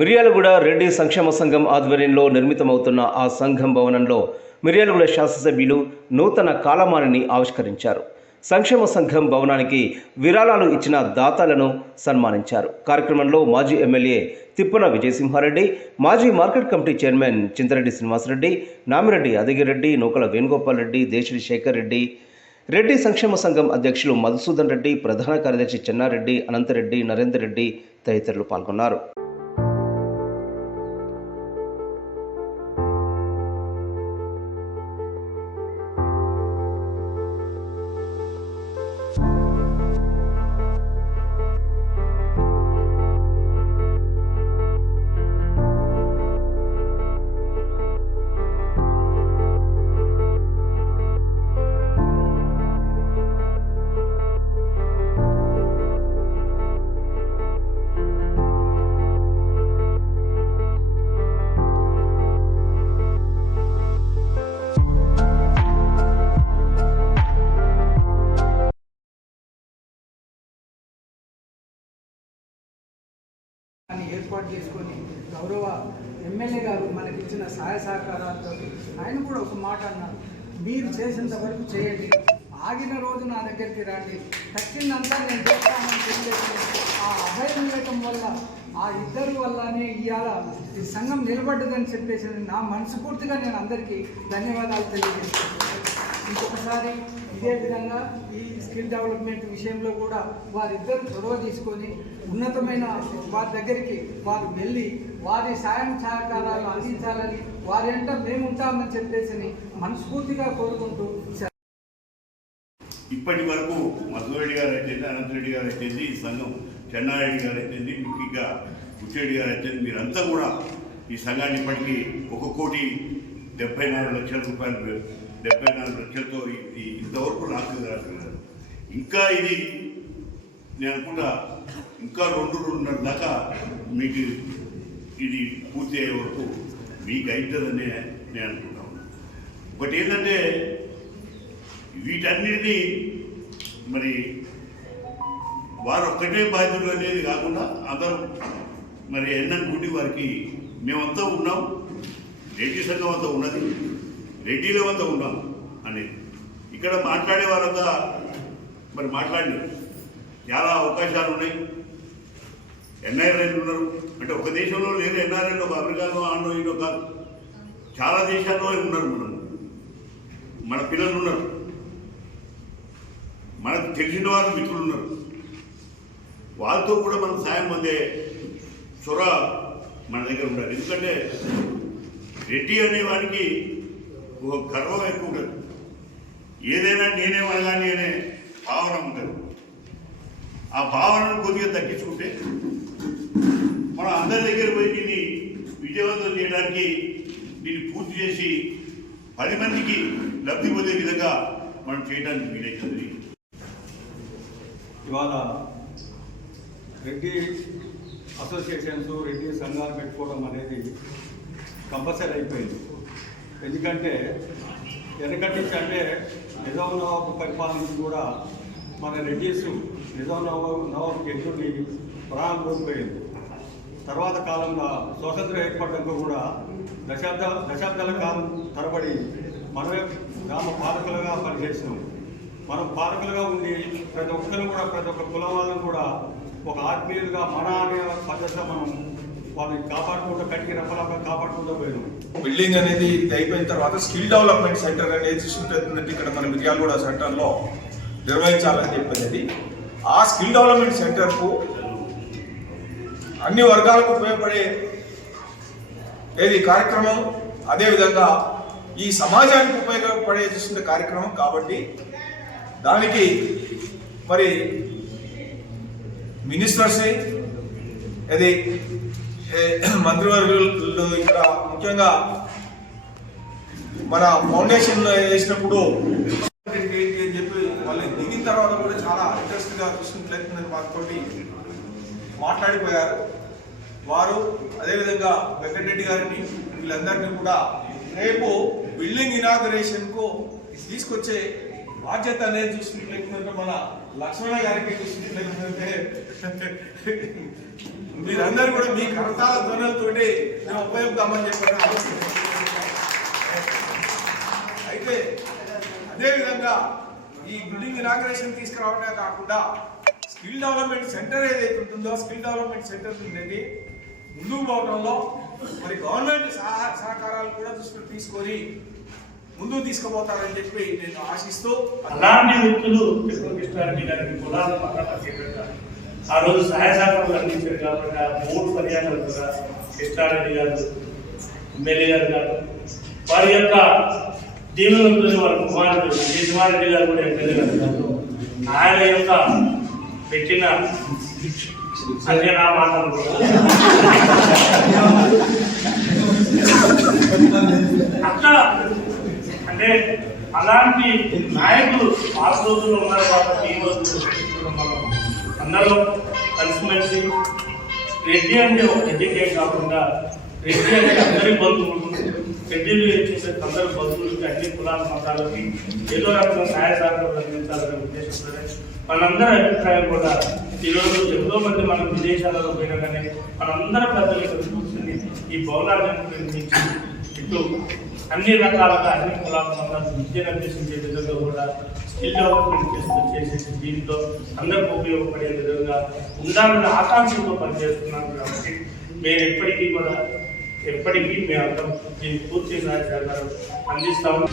మిర్యాలగూడ రెడ్డి సంక్షేమ సంఘం ఆధ్వర్యంలో నిర్మితమవుతున్న ఆ సంఘం భవనంలో మిర్యాలగూడ శాసనసభ్యులు నూతన కాలమానిని ఆవిష్కరించారు. సంక్షేమ సంఘం భవనానికి విరాళాలు ఇచ్చిన దాతలను సన్మానించారు. కార్యక్రమంలో మాజీ ఎమ్మెల్యే తిప్పన విజయసింహారెడ్డి మాజీ market committee chairman Chintareddy Srinivasareddy Namireddy Adigireddy Nukala Venugopal Reddy Desidi Sekhar Reddy Reddy సంక్షేమ సంఘం అధ్యక్షులు మధుసూదన్ రెడ్డి ప్రధాన కార్యదర్శి చెన్నారెడ్డి అనంతరెడ్డి నరేందర్ రెడ్డి తదితరులు పాల్గొన్నారు. ఏర్పాటు చేసుకొని గౌరవ ఎమ్మెల్యే గారు మనకి ఇచ్చిన సహాయ సహకారాలతో ఆయన కూడా ఒక మాట అన్నారు. మీరు చేసినంత వరకు చేయండి. ఆగిన రోజు నా దగ్గరికి రండి. తక్కిందంతా నేను చెప్తానని చెప్పేసి ఆ అభయం వల్ల ఆ ఇద్దరు వల్లనే ఇవాళ ఈ సంఘం నిలబడ్డదని చెప్పేసి నా మనస్ఫూర్తిగా నేను అందరికీ ధన్యవాదాలు తెలియజేస్తాను ఇంకొకసారి ఇదే విధంగా ఈ స్కిల్ డెవలప్మెంట్ విషయంలో కూడా వారిద్దరు చొరవ తీసుకొని ఉన్నతమైన వారి దగ్గరికి వారు వెళ్ళి వారి సాయం సహకారాలు అందించాలని వారి వెంట మేము ఉంటామని చెప్పేసి మనస్ఫూర్తిగా కోరుకుంటూ ఇప్పటి వరకు మధురెడ్డి గారు అయితే అనంతరెడ్డి గారు అయితే ఈ సంఘం చెన్నారెడ్డి గారు అయితే ముఖ్యంగా ఉచ్చెడ్డి గారు అయితే మీరంతా కూడా ఈ సంఘాన్ని ఇప్పటికీ ఒక కోటి డెబ్బై నాలుగు లక్షల రూపాయలు డెబ్బై నాలుగు లక్షలతో ఇంతవరకు నాకు ఇంతవరకు రాసుకున్నారు ఇంకా ఇది నేను అనుకుంటా ఇంకా రెండు రెండున్నర దాకా మీకు ఇది పూర్తి అయ్యే వరకు మీకు అవుతుందని నేను అనుకుంటా ఉన్నాను. బట్ ఏంటంటే వీటన్నిటినీ మరి వారు ఒక్కటే బాధ్యులు అనేది కాకుండా అందరూ మరి ఎన్ఎన్ గుడి వారికి మేమంతా ఉన్నాం. రెడ్డి సంఘం అంతా ఉన్నది. రెడ్డిల అంతా ఉన్నాం అనేది ఇక్కడ మాట్లాడే వారంతా మరి మాట్లాడి చాలా అవకాశాలు ఉన్నాయి. ఎన్ఐఆర్ఐలు ఉన్నారు. అంటే ఒక దేశంలో లేదు ఎన్ఆర్ఐలు ఒక అమెరికాలో ఆడో ఇదో కాదు. చాలా దేశాల్లో ఉన్నారు మనం మన పిల్లలు ఉన్నారు. మనకు తెలిసిన వారు మిత్రులు ఉన్నారు వాళ్ళతో కూడా మనం సాయం పొందే చొర మన దగ్గర ఉండాలి. ఎందుకంటే రెడ్డి అనే వారికి ఒక గర్వం ఎక్కువ ఉంటుంది. ఏదైనా నేనే వెళ్ళాలి అనే భావన ఉంటుంది. ఆ భావనను కొద్దిగా తగ్గించుకుంటే మనం అందరి దగ్గర పోయి దీన్ని విజయవంతం చేయడానికి దీన్ని పూర్తి చేసి పది మందికి లబ్ధి పొందే విధంగా మనం చేయడానికి వీలవుతుంది ఇవాళ రెడ్డి అసోసియేషన్స్ రెడ్డి సంఘాలు పెట్టుకోవడం అనేది కంపల్సరీ అయిపోయింది. ఎందుకంటే వెనకటి నుంచి అంటే నిజాం నవాబు పరిపాలించి నుంచి కూడా మన రెడ్డిస్ నిజాం నవాబు నవాబు ఎదురుని ప్రాణం కోల్పోయింది. తర్వాత కాలంలో స్వతంత్రం ఏర్పడడంతో కూడా దశాబ్ద దశాబ్దాల కాలం తరబడి మనమే గ్రామ పాలకులుగా పనిచేసినాం. మనం పాలకులుగా ఉండి ప్రతి ఒక్కరు కూడా ప్రతి ఒక్క కులం వాళ్ళని కూడా ఒక ఆత్మీయులుగా మన అనే పద్ధతిలో మనం వాళ్ళని కాపాడుకుంటూ కట్టికి రప్పలాగా కాపాడుకుంటూ పోయినాం. బిల్డింగ్ అనేది ఇది అయిపోయిన తర్వాత స్కిల్ డెవలప్మెంట్ సెంటర్ అనేది సృష్టించిందంటే ఇక్కడ మన మిర్యాలగూడ సెంటర్లో నిర్వహించాలని చెప్పేది ఆ స్కిల్ డెవలప్మెంట్ సెంటర్కు అన్ని వర్గాలకు ఉపయోగపడే ఏది కార్యక్రమం అదేవిధంగా ఈ సమాజానికి ఉపయోగపడే చూసిన కార్యక్రమం కాబట్టి దానికి మరి మినిస్టర్స్ అది మంత్రివర్గులు ఇక్కడ ముఖ్యంగా మన ఫౌండేషన్ వేసినప్పుడు అని చెప్పి వాళ్ళు దిగిన తర్వాత కూడా చాలా ఇంట్రెస్ట్గా చూసినట్లయితుందని మాతోటి మాట్లాడిపోయారు. వారు అదేవిధంగా వెంకటరెడ్డి గారిని వీళ్ళందరినీ కూడా రేపు బిల్డింగ్ ఇనాగరేషన్కు తీసుకొచ్చే బాధ్యత అనేది చూసుకుంటే మన లక్ష్మణ గారికి చూసుకుంటే మీరందరూ కూడా మీ కరతాల ధ్వనులతోటి మేము ఉపయోగిద్దామని చెప్పారు అయితే అదేవిధంగా ఈ బిల్డింగ్ ఇనాగ్రేషన్ తీసుకురావడమే కాకుండా స్కిల్ డెవలప్మెంట్ సెంటర్ ఏదైతే ఉంటుందో స్కిల్ డెవలప్మెంట్ సెంటర్ అనేది ముందుకు పోవడంలో మరి గవర్నమెంట్ సహా సహకారాలు కూడా దృష్టిలో తీసుకొని ముందుకు తీసుకుపోతారని చెప్పి నేను ఆశిస్తూ అలాంటి వ్యక్తులు కృష్ణారెడ్డి గారికి కులాలు పక్కన చేపెట్టారు ఆ రోజు సహాయ సహకారాలు అందించారు కాబట్టి ఆ మూడు పర్యాలు కూడా కృష్ణారెడ్డి గారు ఎమ్మెల్యే గారు గారు. వారి యొక్క దీవులతో వారి కుమారుడు విజయకుమారెడ్డి గారు కూడా ఎమ్మెల్యే గారు గారు. ఆయన యొక్క పెట్టిన సంజయనామాలను కూడా అట్లా అంటే అలాంటి నాయకులు ఆ రోజుల్లో ఉన్నారు కాబట్టి ఈ రోజు మనం అందరూ కలిసిమెలిసి రెడ్డి అంటే ఒక రెడ్డికే కాకుండా రెడ్డి అంటే అందరి బంధువులు రెడ్డిలు చేసే అందరి బంధువులకి అన్ని కులాల మతాలకి ఏదో రకంగా సహాయ సహకారాలు అందించాలనే ఉద్దేశంతోనే మనందరి అభిప్రాయం కూడా ఈరోజు ఎంతో మంది మనం విదేశాలలో పోయినా కానీ మనందరం పెద్దలు ఇక్కడ కూర్చొని ఈ భవనాలను నిర్మించి ఇటు అన్ని రకాలుగా అన్ని కులాల మతాలకు విద్యను విధంగా కూడా స్కిల్ డెవలప్మెంట్ చేసే దీంతో అందరికి ఉపయోగపడే విధంగా ఉండాలన్న ఆకాంక్షతో పనిచేస్తున్నాను కాబట్టి మేము ఎప్పటికీ కూడా ఎప్పటికీ మేము అందరం దీన్ని పూర్తి అందిస్తాము.